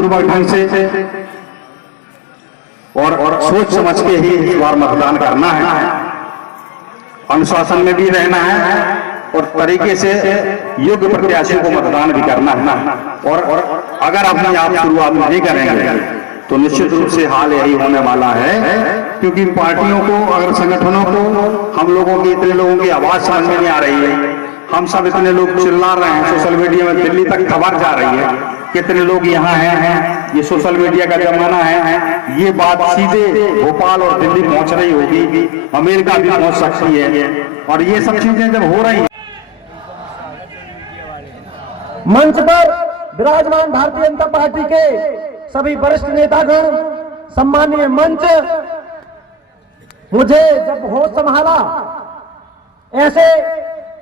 शांतिपूर्वक ढंग से और सोच समझ के ही इस बार मतदान करना है, अनुशासन में भी रहना है और तरीके से योग्य प्रत्याशी को मतदान भी करना है। और अगर अपने आप शुरुआत नहीं करेंगे तो निश्चित रूप से हाल यही होने वाला है, क्योंकि पार्टियों को, अगर संगठनों को हम लोगों की, इतने लोगों की आवाज समझ में नहीं आ रही है, हम सब इतने लोग चिल्ला रहे हैं, सोशल मीडिया में दिल्ली तक खबर जा रही है, कितने लोग यहाँ हैं, ये सोशल मीडिया का जमाना है, ये बात सीधे भोपाल और दिल्ली पहुंच रही होगी, अमेरिका भी पहुंच सकती है। और ये सब चीजें जब हो रही हैं, मंच पर विराजमान भारतीय जनता पार्टी के सभी वरिष्ठ नेतागण, सम्मानीय मंच, मुझे जब होश संभाला, ऐसे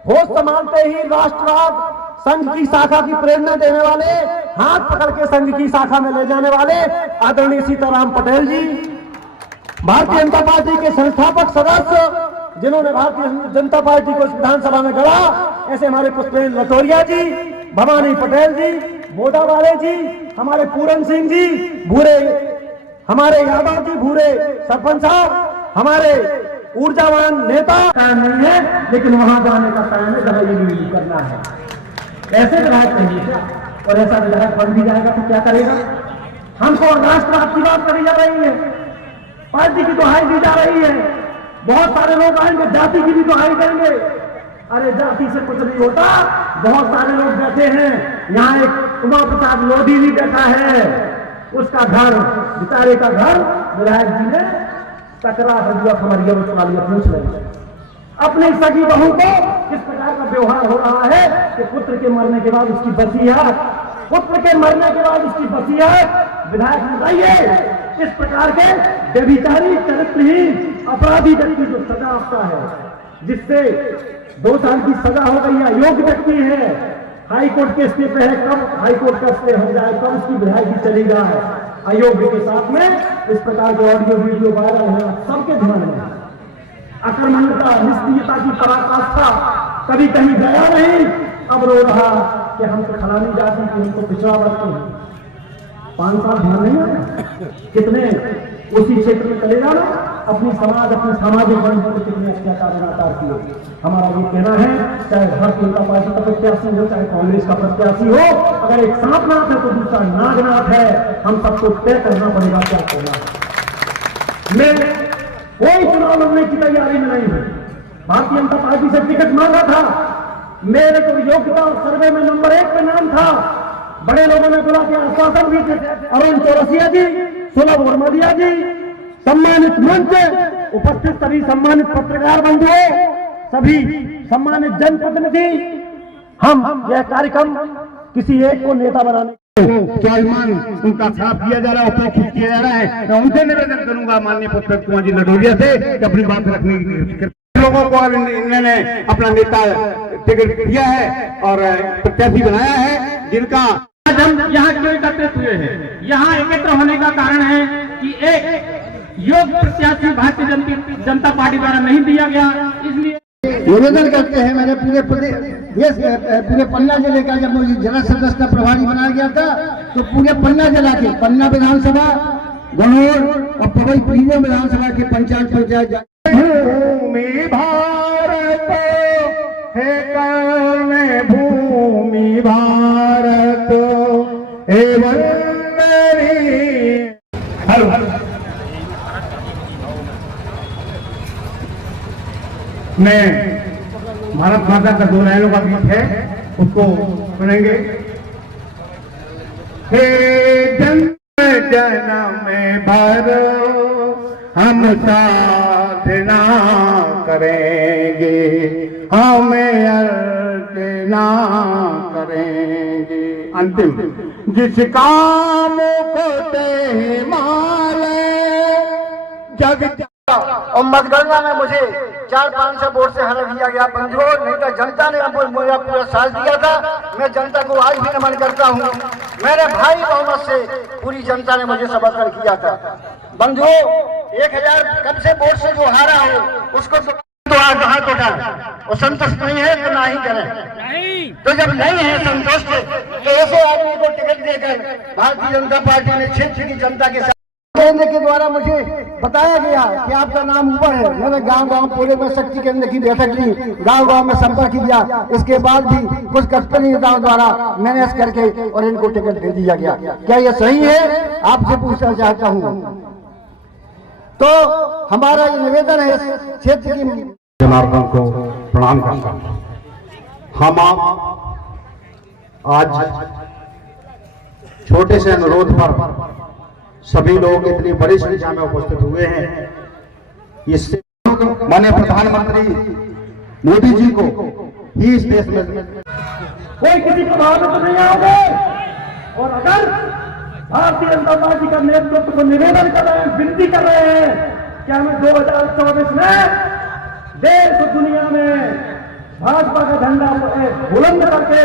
होश संभालते ही राष्ट्रवाद संघ की शाखा की प्रेरणा देने वाले, हाथ पकड़ के संघ की शाखा में ले जाने वाले आदरणीय सीताराम पटेल जी, भारतीय जनता पार्टी के संस्थापक सदस्य, जिन्होंने भारतीय जनता पार्टी को विधानसभा में गढ़ा, ऐसे हमारे पुष्पेंद्र लटोरिया जी, भवानी पटेल जी, बोदा वाले जी, हमारे पूरन सिंह जी, भूरे, हमारे यादव जी, भूरे सरपंच साहब, हमारे ऊर्जावान नेता। टाइम नहीं है, लेकिन वहां जाने का टाइम है, दवाई करना है। ऐसे विधायक नहीं है, और ऐसा विधायक बन भी जाएगा तो क्या करेगा? हमको राष्ट्रवाद की बात करी जा रही है, पार्टी की दुहाई दी जा रही है, बहुत सारे लोग आएंगे, जाति की भी दुहाई देंगे। अरे जाति से कुछ नहीं होता, बहुत सारे लोग बैठे हैं यहाँ, एक उमा प्रसाद लोधी भी बैठा है, उसका घर, बेचारे का घर विधायक जी ने टकरा दिया, खमरिया में चुरा लिया, पूछ रहे अपने सगी बहू को किस प्रकार का व्यवहार हो रहा है कि पुत्र के मरने के बाद उसकी बसी है, पुत्र के मरने के बाद उसकी बसी है। विधायक बताइए, इस प्रकार के व्यभिचारी, चरित्रहीन, अपराधी व्यक्ति जो सजा आपका है, जिससे 2 साल की सजा हो गई है, योग्य व्यक्ति है, हाई कोर्ट के स्टे पे है, कब हाई कोर्ट का स्टे हो जाए, कब उसकी विधायकी चली जाए, अयोग्य के साथ में इस प्रकार के ऑडियो वीडियो वायरल है, सबके ध्यान में। अकर्मण्यता, निष्क्रियता की पराकाष्ठा, कभी कहीं गया नहीं, अब रो रहा कि हम तो खलानी जाति की, हमको पिछड़ा वर्ग के। 5 साल ध्यान नहीं है, कितने उसी क्षेत्र में चले जाना, अपनी समाज, अपने सामाजिक बंधुओं को कितने अत्याचार किए। हमारा ये कहना है, चाहे भारतीय जनता पार्टी का प्रत्याशी हो, चाहे कांग्रेस का प्रत्याशी हो, अगर एक सांपनाथ है तो दूसरा नागनाथ है, हम सबको तय करना पड़ेगा क्या करना है। मैं कोई चुनाव लड़ने की तैयारी में नहीं हूं, भारतीय जनता पार्टी से टिकट मांगा था, मेरे को योग्यता और सर्वे में नंबर 1 पे नाम था, बड़े लोगों ने बुला के आश्वासन भी थे, अरुण चौरसिया जी, सुलभ वर्मदिया जी, सम्मानित मंच, उपस्थित सभी सम्मानित पत्रकार बंधुओं, सभी सम्मानित जनप्रतिनिधि, हम यह कार्यक्रम किसी एक को नेता बनाने स्वाभिमान उनका साफ किया जा रहा है, उपेक्षित किया जा रहा है। मैं उनसे निवेदन करूंगा माननीय पुष्पेंद्र कुमार जी लटोरिया से कि अपनी बात रखने की, लोगों को इन्होंने अपना नेता टिकट दिया है और प्रत्याशी बनाया है, जिनका आज हम यहाँ क्यों एकत्रित हुए हैं? यहाँ एकत्र होने का कारण है कि एक योग्य प्रत्याशी भारतीय जनता पार्टी द्वारा नहीं दिया गया, इसलिए निवेदन करते हैं। मैंने पूरे पूरे पन्ना जिले का, जब मुझे जिला सदस्य का प्रभारी बनाया गया था, तो पूरे पन्ना जिला के, पन्ना विधानसभा, गणौर और पवई तीनों विधानसभा के पंचायत भूमि भारत है कर्म भूमि भारत एवं मैं भारत माता का 2 लाइनों का गीत है, उसको सुनेंगे। हे जन्म जन्म भर हम साधना करेंगे, हमें अर्चना करेंगे। अंतिम, जिस काम को ते माले जग और मतगणना में मुझे 400-500 वोट से हरा दिया गया बंधुओं, नहीं तो जनता ने मुझे पूरा साथ दिया था। मैं जनता को आज भी नमन करता हूँ, मेरे भाई बहुमत से पूरी जनता ने मुझे समर्थन किया था। बंधुओं, 1000 कम से वोट से जो हारा हो उसको तो तो हाथ उठा, और संतुष्ट नहीं है तो ना ही करें। तो जब नहीं है संतुष्ट तो ऐसे आदमी को टिकट देकर भारतीय जनता पार्टी ने क्षेत्र की जनता के साथ केंद्र के द्वारा मुझे बताया गया कि आपका नाम ऊपर है। मैंने गांव-गांव पूरे में शक्ति केंद्र की बैठक ली, गांव-गांव में संपर्क किया। इसके बाद भी कुछ कट्टर नेताओं द्वारा मैनेज करके और इनको टिकट दे दिया गया। क्या यह सही है? आपसे पूछना चाहता हूं। तो हमारा ये निवेदन है इस क्षेत्र की जनार्दन को प्रणाम करता हूं। हम आप आज छोटे से अनुरोध पर सभी लोग इतनी बड़ी संख्या में उपस्थित हुए हैं। इससे माननीय प्रधानमंत्री मोदी जी को ही इस देश में कोई किसी प्रभावित नहीं आओगे। और अगर भारतीय जनता पार्टी का नेतृत्व को निवेदन कर रहे हैं, विनती कर रहे हैं कि हमें 2024 में देश और दुनिया में भाजपा का झंडा बुलंद करके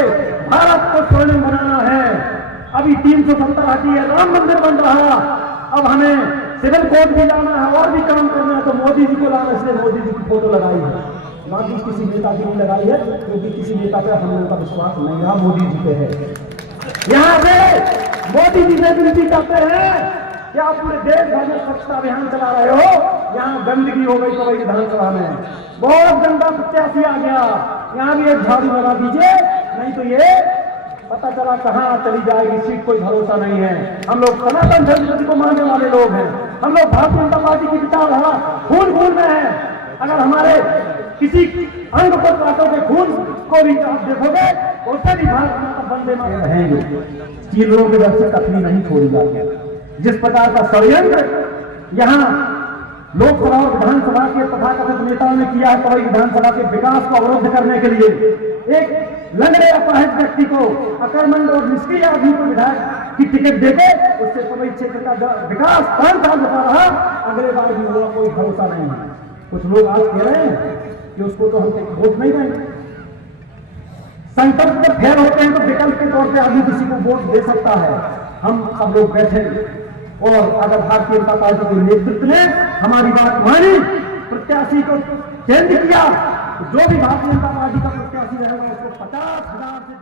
भारत को स्वर्णिम बनाना है। अभी 370 हटी है, राम मंदिर बन रहा, अब हमें सिविल कोर्ट भी जाना है और भी काम करना है। तो मोदी जी को लाना, इसलिए मोदी जी की फोटो लगाई है, ना कि किसी नेता की नहीं लगाई है, क्योंकि किसी नेता पे हम लोगों का विश्वास नहीं रहा, मोदी जी पे है। यहाँ पे मोदी जी से विनती करते हैं कि आप पूरे देश भर में स्वच्छता अभियान चला रहे हो, यहाँ गंदगी हो गई तो वही विधानसभा में बहुत गंदा प्रत्याशी आ गया, यहाँ भी एक झाड़ू लगा दीजिए, नहीं तो ये पता चला कहां चली जाएगी सीट, कोई भरोसा नहीं है। हम लोग सनातन धर्म को मानने वाले लोग हैं, हम लोग भारतीय जनता पार्टी की विचारधारा खून खून में है। अगर हमारे किसी अंग को काटोगे, खून को भी आप देखोगे, उससे भी भारत माता वंदे मातरम रहेंगे। चीलों के दर से कतली नहीं छोड़ी जाएगी। जिस प्रकार का षड्यंत्र यहाँ लोकसभा और विधानसभा के तथाकथित नेताओं ने किया है, तो वही विधानसभा के विकास को अवरुद्ध करने के लिए एक लंगड़े अपराधित व्यक्ति को, अकर्मण्य और निष्क्रिय आदमी को विधायक की टिकट देके उससे सभी क्षेत्र का विकास 5 साल होता रहा, अगले बार भी होगा, कोई भरोसा नहीं है। कुछ लोग आज कह रहे हैं कि उसको तो हम वोट नहीं देंगे। संकट में फेल होते हैं तो विकल्प के तौर पर आदमी किसी को वोट दे सकता है। हम सब लोग बैठे और अगर भारतीय जनता पार्टी के नेतृत्व ने हमारी बात मानी, प्रत्याशी को चेंज किया, तो जो भी भारतीय जनता पार्टी का प्रत्याशी रहेगा उसको 50,000 से